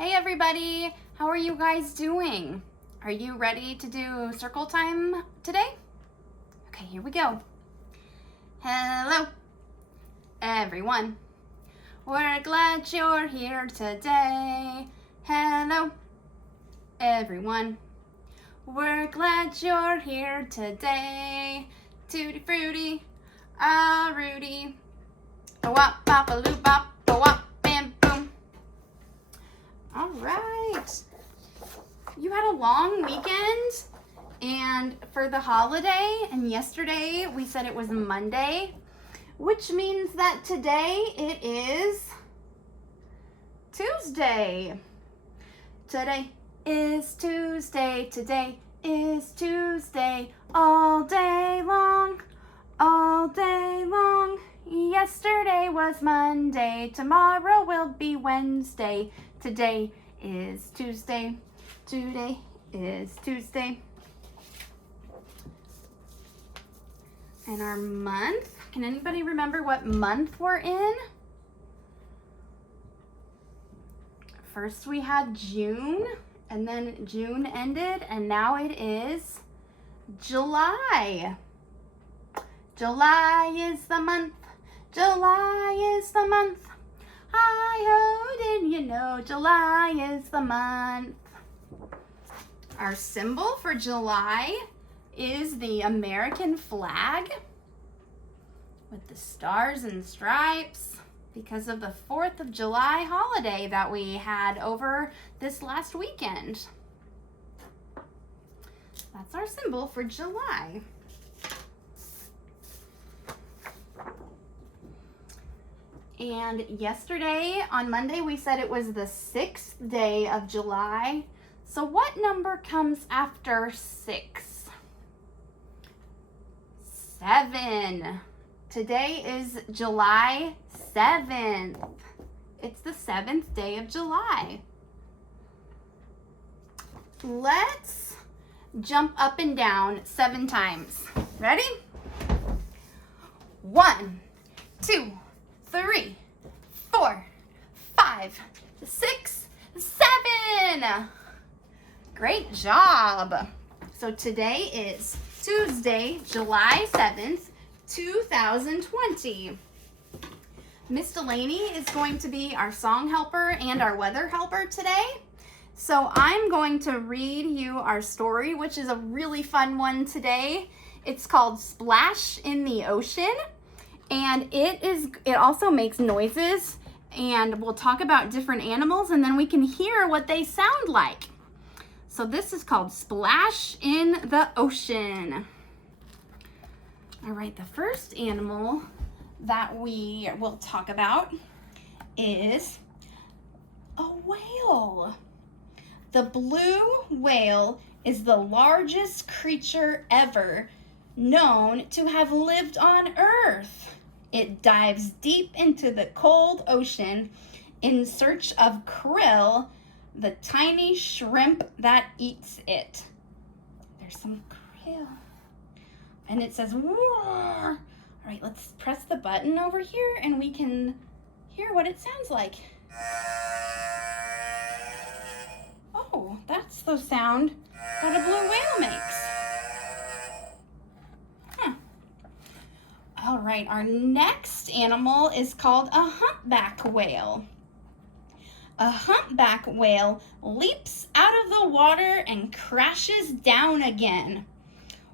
Hey everybody, how are you guys doing? Are you ready to do circle time today? Okay, here we go. Hello, everyone. We're glad you're here today. Hello, everyone. We're glad you're here today. Tutti frutti, ah Rudy. A wop bop a loop bop, a wop bam boom. All right. You had a long weekend and for the holiday, and yesterday we said it was Monday, which means that today it is Tuesday. Today is Tuesday. Today is Tuesday. All day long. All day long. Yesterday was Monday. Tomorrow will be Wednesday. Today is Tuesday. Today is Tuesday. And our month, can anybody remember what month we're in? First we had June, and then June ended, and now it is July. July is the month. July is the month. Hi-ho, did you know July is the month? Our symbol for July is the American flag with the stars and stripes because of the 4th of July holiday that we had over this last weekend. That's our symbol for July. And yesterday, on Monday, we said it was the 6th day of July. So what number comes after 6? 7. Today is July 7th. It's the 7th day of July. Let's jump up and down 7 times. Ready? 1, 2, 3, 4, 5, 6, 7. Great job. So today is Tuesday, July 7th, 2020. Miss Delaney is going to be our song helper and our weather helper today. So I'm going to read you our story, which is a really fun one today. It's called Splash in the Ocean. And it also makes noises, and we'll talk about different animals, and then we can hear what they sound like. So this is called Splash in the Ocean. All right, the first animal that we will talk about is a whale. The blue whale is the largest creature ever known to have lived on Earth. It dives deep into the cold ocean in search of krill, the tiny shrimp that eats it. There's some krill. And it says, roar. All right, let's press the button over here and we can hear what it sounds like. Oh, that's the sound that a blue whale makes. All right, our next animal is called a humpback whale. A humpback whale leaps out of the water and crashes down again.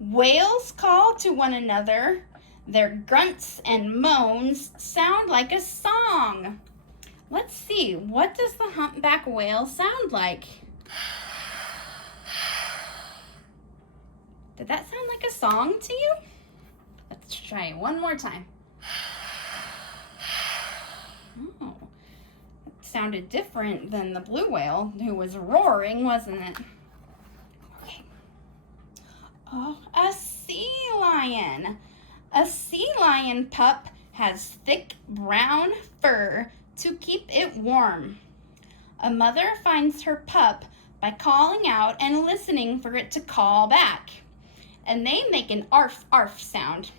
Whales call to one another. Their grunts and moans sound like a song. Let's see, what does the humpback whale sound like? Did that sound like a song to you? Let's try it one more time. Oh, it sounded different than the blue whale who was roaring, wasn't it? Okay. Oh, a sea lion. A sea lion pup has thick brown fur to keep it warm. A mother finds her pup by calling out and listening for it to call back. And they make an arf, arf sound.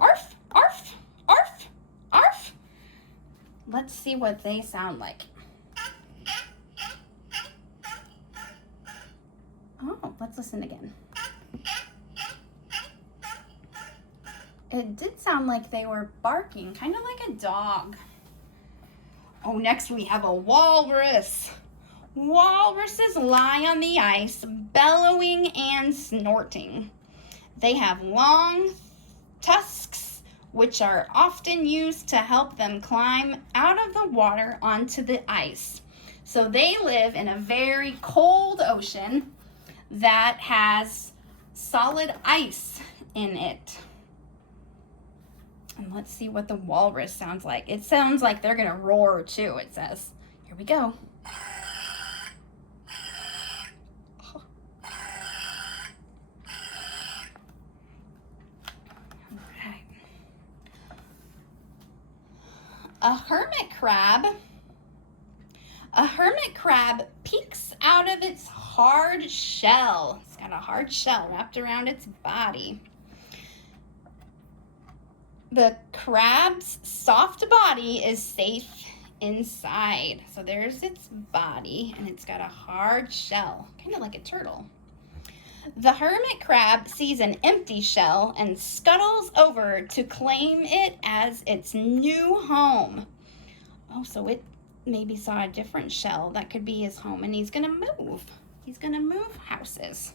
Arf, arf, arf, arf. Let's see what they sound like. let's listen again. It did sound like they were barking, kind of like a dog. Oh, next we have a walrus. Walruses lie on the ice, bellowing and snorting. They have long tusks, which are often used to help them climb out of the water onto the ice. So they live in a very cold ocean that has solid ice in it. And let's see what the walrus sounds like. It sounds like they're gonna roar too, it says. Here we go. Okay. A hermit crab peeks out of its hard shell. It's got a hard shell wrapped around its body. The crab's soft body is safe inside. So there's its body, and it's got a hard shell, kind of like a turtle. The hermit crab sees an empty shell and scuttles over to claim it as its new home. Oh, so it maybe saw a different shell that could be his home, and he's gonna move. He's gonna move houses.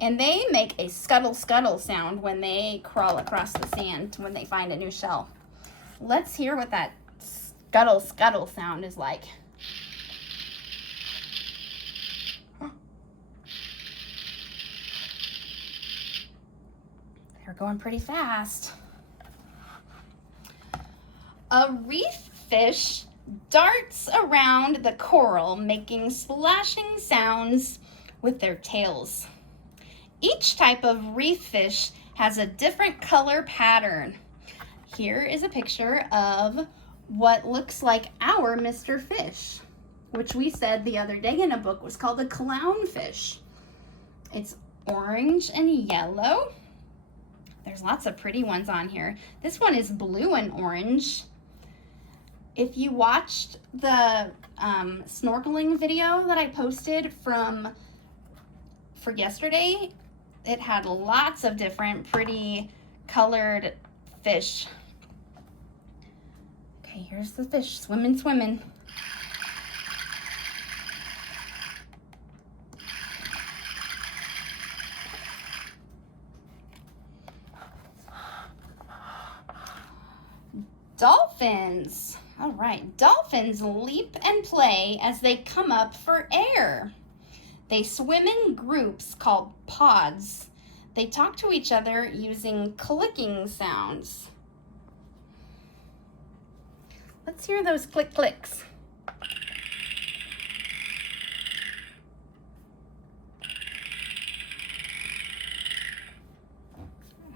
And they make a scuttle scuttle sound when they crawl across the sand when they find a new shell. Let's hear what that scuttle scuttle sound is like. They're going pretty fast. A reef fish darts around the coral, making splashing sounds with their tails. Each type of reef fish has a different color pattern. Here is a picture of what looks like our Mr. Fish, which we said the other day in a book was called a clownfish. It's orange and yellow. There's lots of pretty ones on here. This one is blue and orange. If you watched the snorkeling video that I posted for yesterday, it had lots of different pretty colored fish. Okay, here's the fish swimming, swimming. Dolphins. All right, dolphins leap and play as they come up for air. They swim in groups called pods. They talk to each other using clicking sounds. Let's hear those click clicks.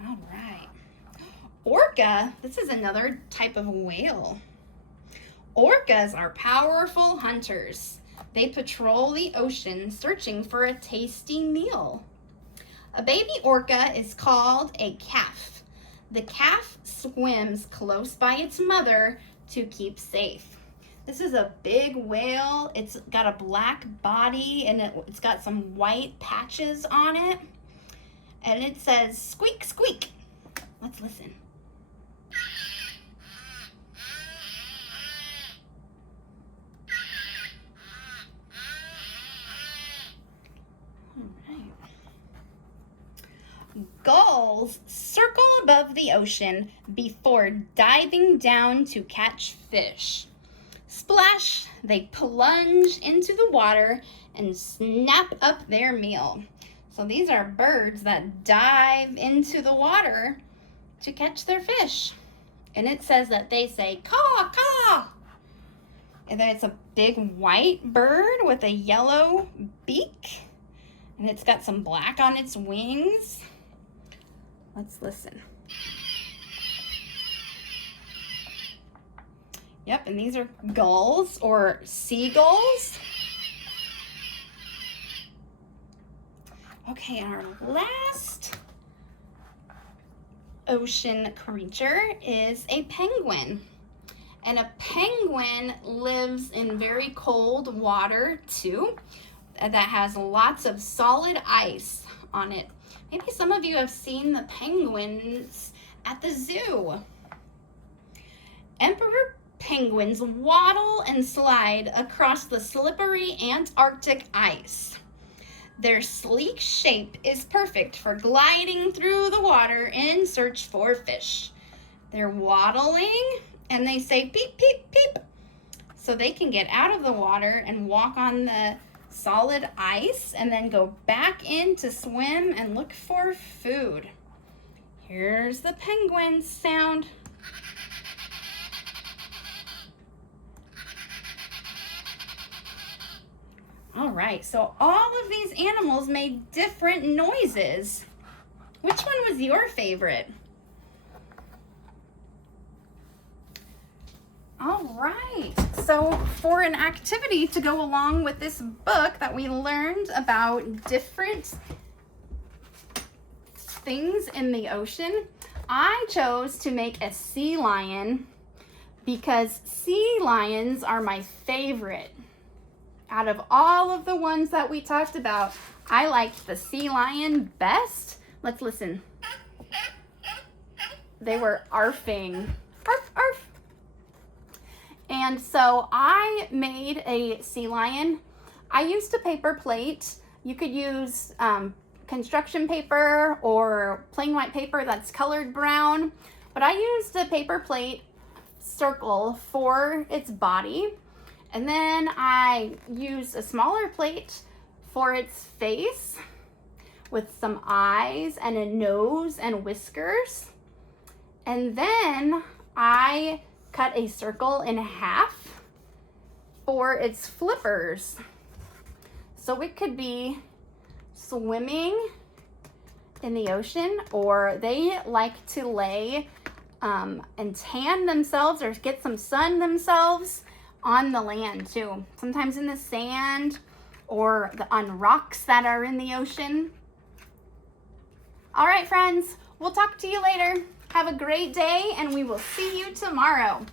All right. Orca, this is another type of whale. Orcas are powerful hunters. They patrol the ocean searching for a tasty meal. A baby orca is called a calf. The calf swims close by its mother to keep safe. This is a big whale. It's got a black body and it's got some white patches on it. And it says, squeak, squeak. Let's listen. Gulls circle above the ocean before diving down to catch fish. Splash, they plunge into the water and snap up their meal. So these are birds that dive into the water to catch their fish. And it says that they say, caw, caw. And then it's a big white bird with a yellow beak. And it's got some black on its wings. Let's listen. Yep, and these are gulls or seagulls. Okay, and our last ocean creature is a penguin. And a penguin lives in very cold water too. that has lots of solid ice on it. Maybe some of you have seen the penguins at the zoo. Emperor penguins waddle and slide across the slippery Antarctic ice. Their sleek shape is perfect for gliding through the water in search for fish. They're waddling and they say peep, peep, peep, so they can get out of the water and walk on the solid ice and then go back in to swim and look for food. Here's the penguin sound. All right, so all of these animals made different noises. Which one was your favorite? All right, so for an activity to go along with this book that we learned about different things in the ocean, I chose to make a sea lion because sea lions are my favorite. Out of all of the ones that we talked about, I liked the sea lion best. Let's listen. They were arfing. Arf, arf. And so I made a sea lion. I used a paper plate. You could use construction paper or plain white paper that's colored brown, but I used a paper plate circle for its body. And then I used a smaller plate for its face with some eyes and a nose and whiskers. And then I cut a circle in half for its flippers. So it could be swimming in the ocean, or they like to lay and tan themselves or get some sun themselves on the land too. Sometimes in the sand or on rocks that are in the ocean. All right, friends, we'll talk to you later. Have a great day, and we will see you tomorrow.